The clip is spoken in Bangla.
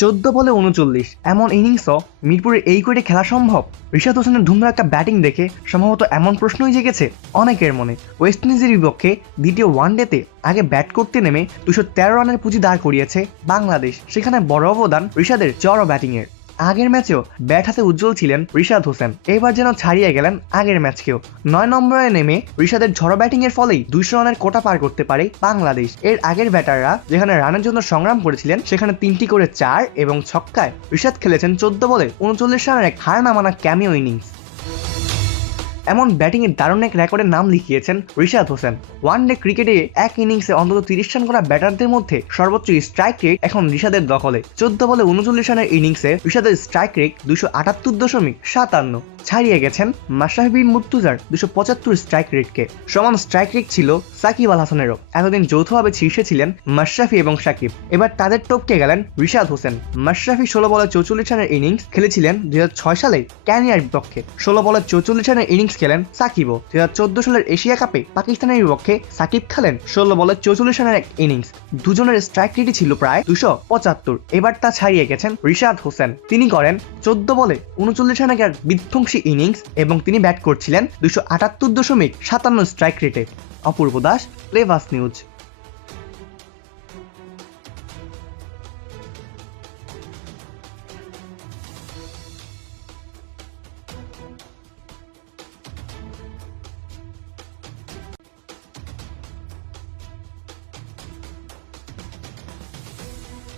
14 বলে 39 এমন ইনিংসও মিরপুরের এই কোর্টে খেলা সম্ভব? রিশাদ হোসেনের ধুমধার একটা ব্যাটিং দেখে সম্ভবত এমন প্রশ্নই জেগেছে অনেকের মনে। ওয়েস্ট ইন্ডিজের বিপক্ষে দ্বিতীয় ওয়ানডেতে আগে ব্যাট করতে নেমে 213 রানের পুঁজি দাঁড় করিয়েছে বাংলাদেশ। সেখানে বড় অবদান রিশাদের চড় ব্যাটিংয়ের। আগের ম্যাচেও ব্যাট হাতে উজ্জ্বল ছিলেন রিশাদ হোসেন, এবার যেন ছাড়িয়ে গেলেন আগের ম্যাচকেও। 9 নম্বরে নেমে রিশাদের ঝড়ো ব্যাটিং এর ফলেই 200 রানের কোটা পার করতে পারে বাংলাদেশ। এর আগের ব্যাটাররা যেখানে রানের জন্য সংগ্রাম করেছিলেন সেখানে 3টি করে 4 এবং ছক্কায় রিশাদ খেলেছেন 14 বলে 39 রানের এক হার না মানা ক্যামিও ইনিংস। এমন ব্যাটিংয়ের দারুণ এক রেকর্ডের নাম লিখিয়েছেন রিশাদ হোসেন। ওয়ানডে ক্রিকেটে এক ইনিংসে অন্তত 30 রান করা ব্যাটারদের মধ্যে সর্বোচ্চ স্ট্রাইক রেট এখন রিশাদের দখলে। 14 বলে 39 রানের ইনিংসে রিশাদের স্ট্রাইক রেট 278.57, ছাড়িয়ে গেছেন মাশরাফি বিন মুর্তজার 275 স্ট্রাইক রেটকে। সমান স্ট্রাইক রেট ছিল সাকিব আল হাসানেরও। এতদিন যৌথভাবে শীর্ষে ছিলেন মাশরাফি এবং সাকিব, এবার তাদের টপকে গেলেন রিশাদ হোসেন। মাশরাফি 16 বলে 44 রানের ইনিংস খেলেছিলেন 2006 সালে কেনিয়ার বিপক্ষে। 16 বলে 44 রানের ইনিংস খেলেন সাকিবও। 2014 সালের এশিয়া কাপে পাকিস্তানের বিপক্ষে সাকিব খেলেন 16 বলে 44 রানের এক ইনিংস। দুজনের স্ট্রাইক রেটই ছিল প্রায় 275। এবার তা ছাড়িয়ে গেছেন রিশাদ হোসেন। তিনি করেন 14 বলে 39 রানের এক বিধ্বংসী ইনিংস এবং তিনি ব্যাট করছিলেন 278.57 স্ট্রাইক রেটে। অপূর্ব দাস, প্লেভাস নিউজ।